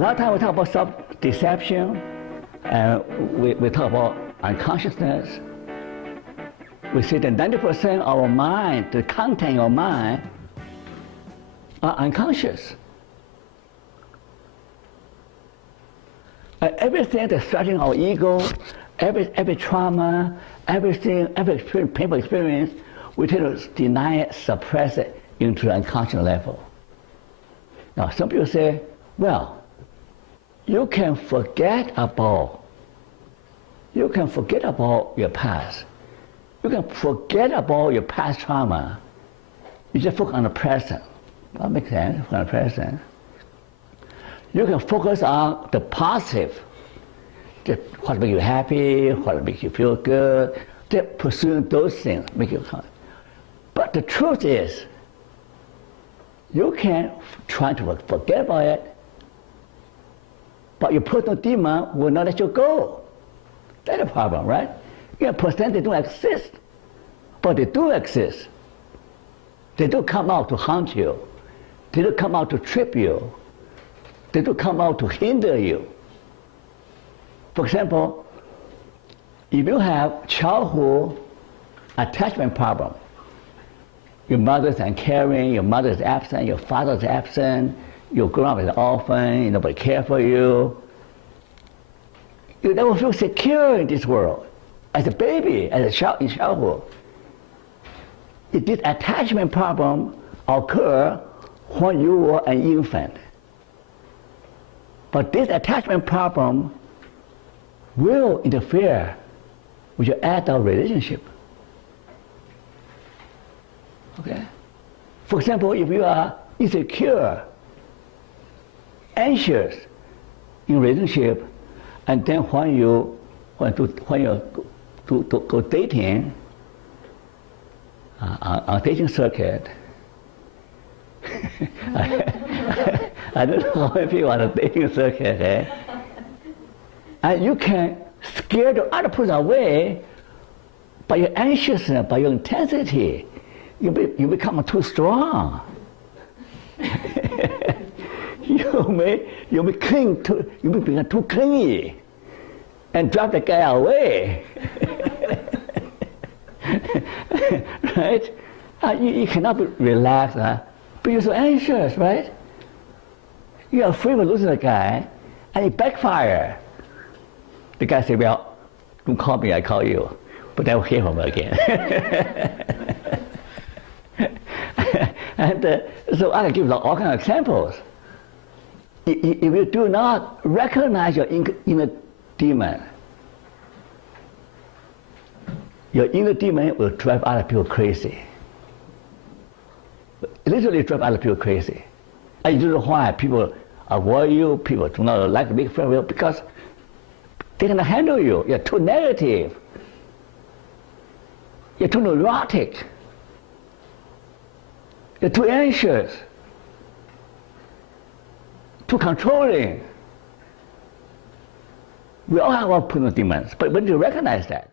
lot of time we talk about self-deception, and we talk about unconsciousness. We say that 90% of our mind, the content of our mind, are unconscious. And everything that's threatening our ego, every trauma, everything, every painful experience, we tend to deny it, suppress it into the unconscious level. Now, some people say, well, you can forget about your past. You can forget about your past trauma. You just focus on the present. That makes sense, focus on the present. You can focus on the positive, what makes you happy, what makes you feel good, just pursuing those things make you calm. But the truth is, you can try to forget about it, but your personal demon will not let you go. That's the problem, right? You know, pretend they don't exist, but they do exist. They do come out to haunt you. They do come out to trip you. They do come out to hinder you. For example, if you have childhood attachment problem, your mother's uncaring, your mother's absent, your father's absent, you grow up as an orphan, nobody cares for you. You never feel secure in this world. As a baby, as a child in childhood. This attachment problem occur when you were an infant. But this attachment problem will interfere with your adult relationship. Okay? For example, if you are insecure, anxious in relationship, and then when you go dating on dating circuit, I don't know how many people on a dating circuit, eh? And you can scare the other person away by your anxiousness, by your intensity. You become too strong. you may cling to, you may become too clingy and drive the guy away. Right? You cannot be relaxed, but you're so anxious, right? You're afraid of losing the guy, and it backfire. The guy said, well, don't call me, I call you. But I will hear from him again. And so I can give all kinds of examples. If you do not recognize your inner demon, your inner demon will drive other people crazy. Literally drive other people crazy. And you don't know why people avoid you, people do not like to make friends with you, because they cannot handle you. You're too negative. You're too neurotic. You're too anxious. Too controlling. We all have our personal demons, but when you recognize that,